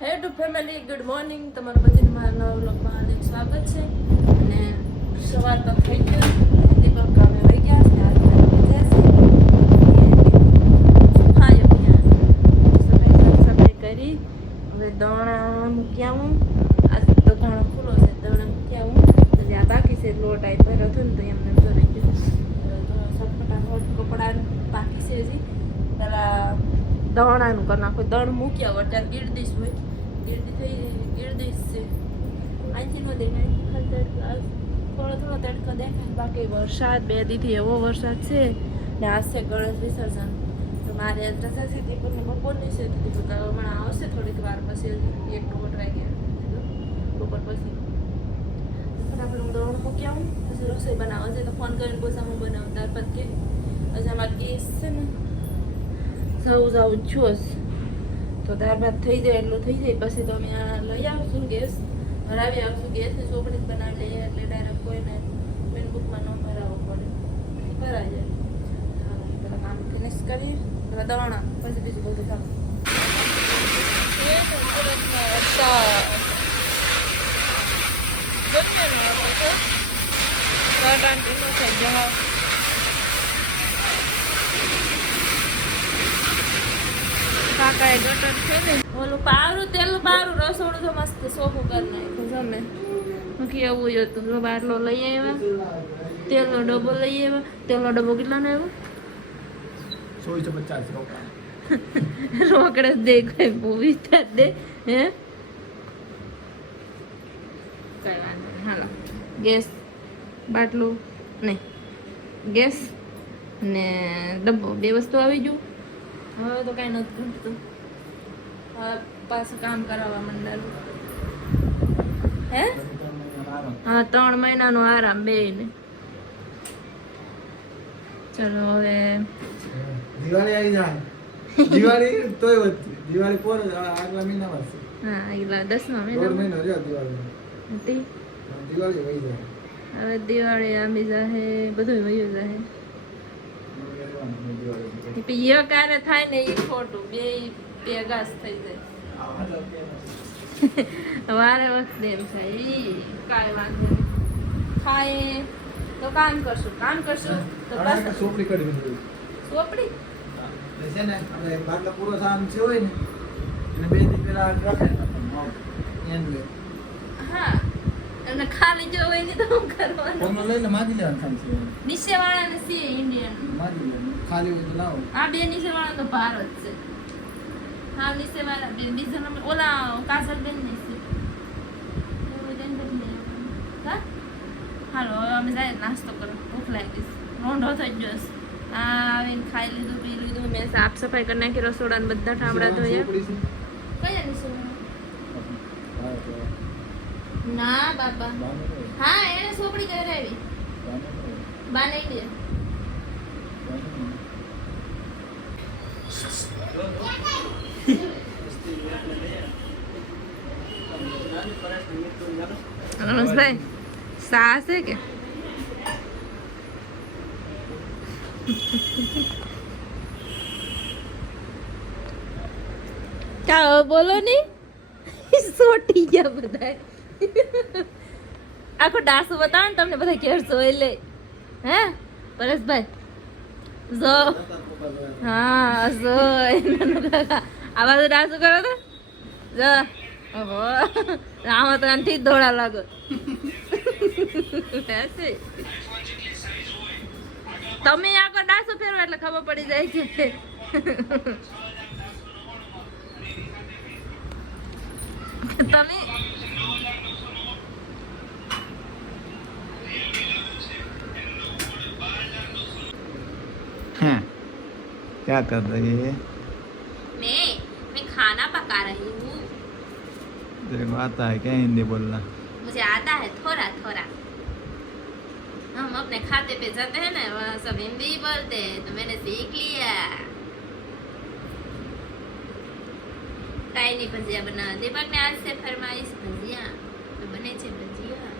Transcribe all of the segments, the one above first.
હે two family, good morning. તમારા બધાને મારા નવા વ્લોગમાં હાર્દિક સ્વાગત છે. અને સવાર તો થઈ ગયો, દીપક કામે વહી ગયા છે. આજે સફાઈ કરી. હવે દોણા મૂકી આવું. આજે તો ઘણો ખુલ્લો છે, દોણા મૂકી આવું. પછી આ બાકી છે, લોટ આ ભર્યો હતો ને તો એમને જો રહી ગયો. ફટાફટ કપડા બાકી છે હજી. પેલા દણાનું કરી નાખો. દણ મૂક્યા હોય ત્યારે ગીરદીશ હોય, ગીરદીશ છે. અહીંથી ન દેખાય, થોડો થોડો તડકો દેખાય. બાકી વરસાદ 2 દીથી એવો વરસાદ છે ને. આજ છે ગણેશ વિસર્જન. તો મારે રજા છે દીપકને બપોરની છે. તો દીપક હમણાં આવશે થોડીક વાર પછી, 1-1 વાગ્યા બપોર પછી. ફટાફટ હું દોણ મૂકી આવું, પછી રસોઈ બનાવવા છે. તો ફોન કરીને પૂછામાં બનાવું ત્યાર પછી કે હજી અમારે ગેસ છે ને જવું છું. તો દાળ ભાત થઈ જાય એટલું થઈ જાય પછી તો અમે લઈ આવશું ગેસ, ભરાવી આવશું. ગેસની ચોપડી બનાવી લઈએ એટલે ડાયરેક્ટ કોઈને બેન બુકમાં ન ભરાવવો પડે, ભરાઈ જાય. પેલા કામ ફિનિશ કરીએ, પેલા દવાણા પછી બીજું બધું કામ. કાકાએ ગટર છે ને ઓલું પારું તેલું પારું રસોડું તો મસ્ત સોફું કરી નાખ્યું. જમે કેવું હતું. જો બાટલો લઈ આવ્યા, તેલનો ડબ્બો લઈ આવ્યા. તેલનો ડબ્બો કેટલાનો આવ્યો? 150 રોકડે જ દે, કોઈ મૂવી દે. હે કઈ વાંધો નહીં. હાલો, ગેસ બાટલું નહીં, ગેસ ને ડબ્બો 2 વસ્તુ આવી ગયું. હવે તો કાંઈ નથી ઘટતું. હવે પાછું કામ કરાવવા માંડેલું. હે હા, 3 મહિનાનો આરામ બેયને. ચલો હવે દિવાળી આવી જાય. દિવાળી તોય વધતી. દિવાળી પોર આગલા મહિનામાં છે. હા, આગલા 10મા 1.5 મહિનામાં મહિનો રહ્યો દિવાળી. હતી. દિવાળી વહી જાય. હવે દિવાળી આંબી જાહે, બધું વયું જાહે. પિયો કારે થાય ને એ ખોટું, બે ઘાસ થઈ જાય. વારે વખતે એમ થાય. કાંઈ વાંધો નહીં. ખાય તો કામ કરશું તો બસ. સોપડી કરી દીધી. ચોપડી છે ને આપણે બાટલો પૂરો થવાનું છે હોય ને એને 2 દી પહેલા રાખે એનું. હા, અને ખાલી જો હોય ને તો શું કરવાનું? ફોન લઈને માગી લેવાનું કામ છે. નીચેવાળાને છે ઇન્ડિયન, માગી લેવાનું. ખાલી હોય તો લાવો. આ બે નીચેવાળા તો ભારત છે. હા, નીચેવાળા બે બીજા નંબર ઓલા કાજલબેન ને છે. હા, હાલો હવે અમે જાય નાસ્તો કરો. ભૂખ લાગી છે, રોંઢો થઈ ગયો છે. આવીને ખાઈ લીધું, પી લીધું. મેં સાફ સફાઈ કરી નાખી. રસોડા ને બધા ઠામડા ધોયા. કયા નીચે? ના બાપા, હા એને સોપડી કરાવી. બા નહીં દે. રમેશભાઈ સા છે કે કા બોલો ની? સોટી ગયા બધા. આખો ડાસો બતાવો ને તમને બધા કેરસો એટલે. હે પરેશભાઈ જો, હા જો આ બાજુ ડાસો કરો તો જો. ઓહો, આમાં તો આનથી જ દોડા લાગો. તમે આખો ડાસો ફેરવો એટલે ખબર પડી જાય કે તમે क्या कर रही है? मैं खाना पका रही हूँ. तेरे को आता है क्या हिंदी बोलना? मुझे आता है थोड़ा थोड़ा. हम अपने खाते पे जाते हैं ना, वहाँ सब हिंदी बोलते हैं, तो मैंने सीख लिया. काई नहीं भजिया बना. दीपक ने आज से फरमाइश भजिया तो बने છે ભજીયા.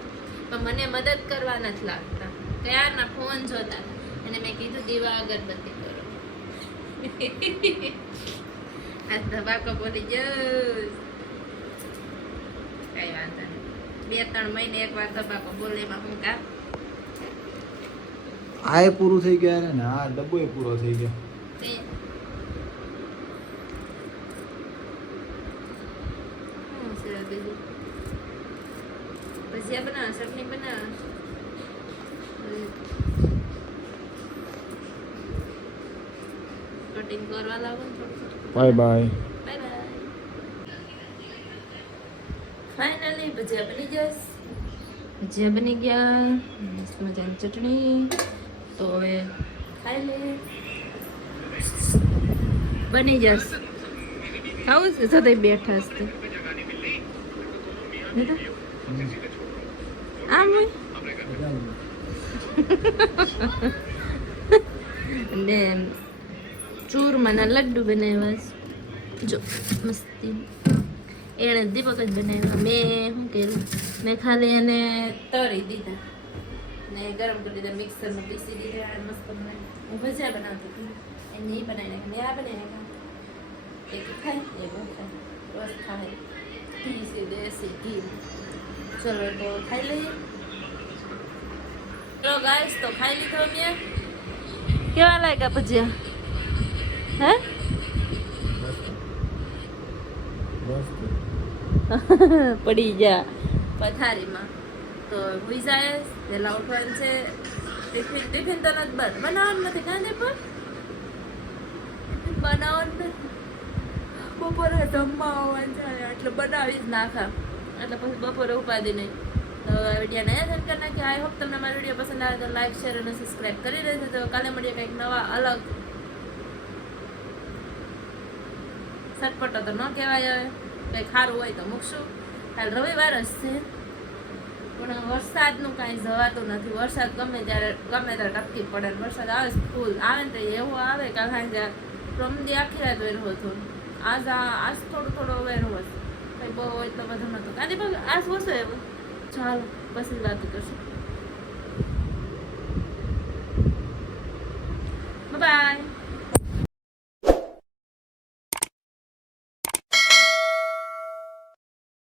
પણ મને મદદ કરવા નથી લાગતા. ક્યારના ફોન જોતા અને મેં કીધું દીવા અગરબત્તી કરો. આ ધબાકો બોલી ગયો. કઈ વાંધો નહીં 2-3 મહિને એકવાર તબાકો બોલે એમાં હું કામ આ એ પૂરું થઈ ગયા ને આ ડબ્બો એ પૂરો થઈ ગયો તે શું છે બીજું ભજીયા બનાવ ચટણી બનાવ કટિંગ કરવા લાગો ને થોડું બાય બાય બાય બાય ફાઇનલી ભજીયા બની જશે ભજીયા બની ગયા મસ્ત મજાની ચટણી તો હવે ખાઈ લઈએ બની જશે ખાવું છે સદાય બેઠા છે આમ હોય ને ચૂરમાના લડ્ડુ બનાવ્યા છે જો મસ્તી એણે દીપક જ બનાવ્યા મેં શું કર્યું મેં ખાલી એને તળી દીધા ને ગરમ કરી દીધા મિક્સરમાં પીસી દીધા મસ્ત બનાવી હું ભજીયા બનાવતી હતી એને એ બનાવી નાખે મેં આ બનાવી નાખા એક ખાય એ બહુ ખાય બસ ખાય ઘી છે દેશી ઘી ચલો તો ખાઈ લઈએ ચલો ગાઈસ તો ખાઈ લીધો મેં કેવા લાગ્યા ભજીયા હે પડી જા પથારીમાં તો હુઈ જાય વહેલા ઉઠવાનું છે ટિફિન તો નથી બનાવવાનું નથી ગાંધી પણ બનાવવાનું નથી બપોરે જમવા આવવાનું છે એટલે બનાવી જ નાખા એટલે પછી બપોરે ઉપાધિ નહીં તો વિડીયોને એન્ડ કરી નાખી આઈ હોપ તમને મારો વિડીયો પસંદ આવે તો લાઈક શેર અને સબસ્ક્રાઈબ કરી દેજો તો કાલે મળીએ કંઈક નવા અલગ સટપટો તો ન કહેવાય હવે કંઈ ખારું હોય તો મૂકશું કાલ રવિવાર જ છે પણ વરસાદનું કાંઈ જવાતું નથી વરસાદ ગમે ત્યારે ટપકી પડે ને વરસાદ આવે ફૂલ આવે ને તો એવું આવે કે સાંજે રમદી આખી રાત વેરો હતો આજ થોડો વેરો હતો કંઈ બહુ હોય તો બધું નહોતું કાંઈ પણ આજ ઓછો એવું ચાલો પછી વાત કરશું